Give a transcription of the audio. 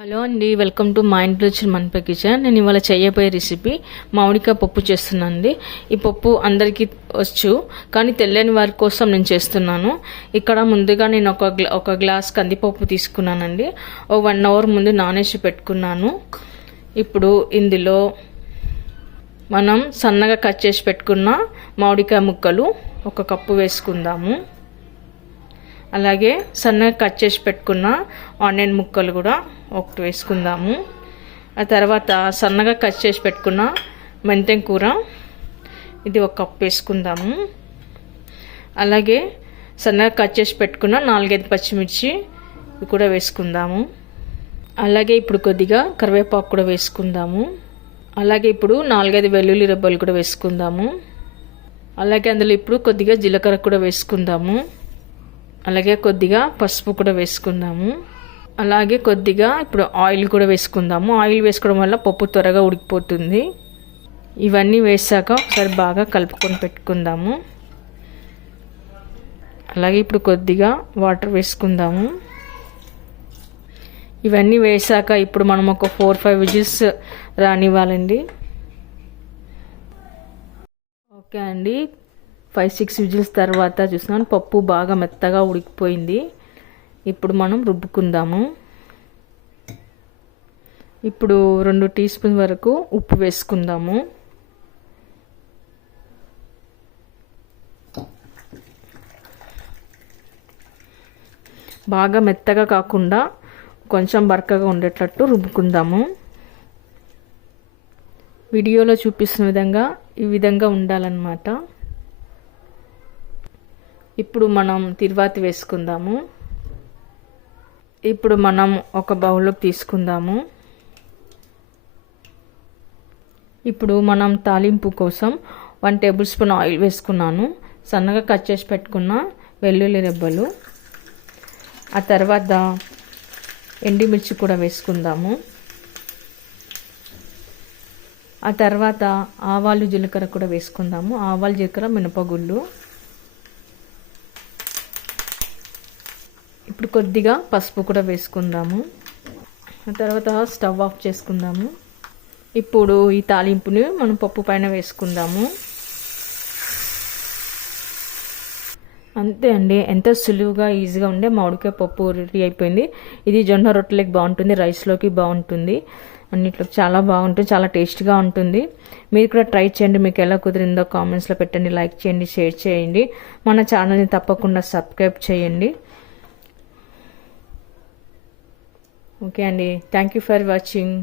Hello అండి, welcome to మా ఇంట్లో మన కిచెన్. నేను ఇవాళ చేయబోయే రెసిపీ మామిడికాయ పప్పు చేస్తున్నాను అండి. ఈ పప్పు అందరికీ వచ్చు, కానీ తెలియని వారి కోసం నేను చేస్తున్నాను. ఇక్కడ ముందుగా నేను ఒక గ్లాస్ కందిపప్పు తీసుకున్నానండి. 1 అవర్ ముందు నానేసి పెట్టుకున్నాను. ఇప్పుడు ఇందులో మనం సన్నగా కట్ చేసి పెట్టుకున్న మామిడికాయ ముక్కలు 1 కప్పు వేసుకుందాము. అలాగే సన్నగా కట్ చేసి పెట్టుకున్న ఆనియన్ ముక్కలు కూడా 1 వేసుకుందాము. ఆ తర్వాత సన్నగా కట్ చేసి పెట్టుకున్న మెంతెం కూర ఇది 1 కప్ వేసుకుందాము. అలాగే సన్నగా కట్ చేసి పెట్టుకున్న 4-5 పచ్చిమిర్చి కూడా వేసుకుందాము. అలాగే ఇప్పుడు కొద్దిగా కరివేపాకు కూడా వేసుకుందాము. అలాగే ఇప్పుడు 4-5 వెల్లుల్లి రెబ్బలు కూడా వేసుకుందాము. అలాగే అందులో ఇప్పుడు కొద్దిగా జీలకర్ర కూడా వేసుకుందాము. అలాగే కొద్దిగా పసుపు కూడా వేసుకుందాము. అలాగే కొద్దిగా ఇప్పుడు ఆయిల్ కూడా వేసుకుందాము. ఆయిల్ వేసుకోవడం వల్ల పప్పు త్వరగా ఉడికిపోతుంది. ఇవన్నీ వేసాక ఒకసారి బాగా కలుపుకొని పెట్టుకుందాము. అలాగే ఇప్పుడు కొద్దిగా వాటర్ వేసుకుందాము. ఇవన్నీ వేసాక ఇప్పుడు మనం ఒక 4-5 విజిల్స్ రానివ్వాలండి. ఓకే అండి, 5-6 విజిల్స్ తర్వాత చూస్తున్నాను పప్పు బాగా మెత్తగా ఉడికిపోయింది. ఇప్పుడు మనం రుబ్బుకుందాము. ఇప్పుడు 2 టీ స్పూన్ వరకు ఉప్పు వేసుకుందాము. బాగా మెత్తగా కాకుండా కొంచెం బరకగా ఉండేటట్టు రుబ్బుకుందాము. వీడియోలో చూపిస్తున్న విధంగా ఈ విధంగా ఉండాలన్నమాట. ఇప్పుడు మనం తిరువాతి వేసుకుందాము. ఇప్పుడు మనం ఒక బౌల్లోకి తీసుకుందాము. ఇప్పుడు మనం తాలింపు కోసం 1 టేబుల్ స్పూన్ ఆయిల్ వేసుకున్నాను. సన్నగా కట్ చేసి పెట్టుకున్న వెల్లుల్లి రెబ్బలు, ఆ తర్వాత ఎండుమిర్చి కూడా వేసుకుందాము. ఆ తర్వాత ఆవాలు జీలకర్ర కూడా వేసుకుందాము. ఆవాలు జీలకర్ర మినపగుళ్ళు. ఇప్పుడు కొద్దిగా పసుపు కూడా వేసుకుందాము. ఆ తర్వాత స్టవ్ ఆఫ్ చేసుకుందాము. ఇప్పుడు ఈ తాలింపుని మనం పప్పు పైన వేసుకుందాము. అంతే అండి, ఎంతో సులువుగా ఈజీగా ఉండే మామిడికాయ పప్పు రెడీ అయిపోయింది. ఇది జొన్న రొట్టెలకి బాగుంటుంది, రైస్లోకి బాగుంటుంది, అన్నిట్లోకి చాలా బాగుంటుంది, చాలా టేస్ట్గా ఉంటుంది. మీరు కూడా ట్రై చేయండి. మీకు ఎలా కుదిరిందో కామెంట్స్లో పెట్టండి. లైక్ చేయండి, షేర్ చేయండి. మన ఛానల్ని తప్పకుండా సబ్స్క్రైబ్ చేయండి. ఓకే అండి, థ్యాంక్ యూ ఫర్ వాచింగ్.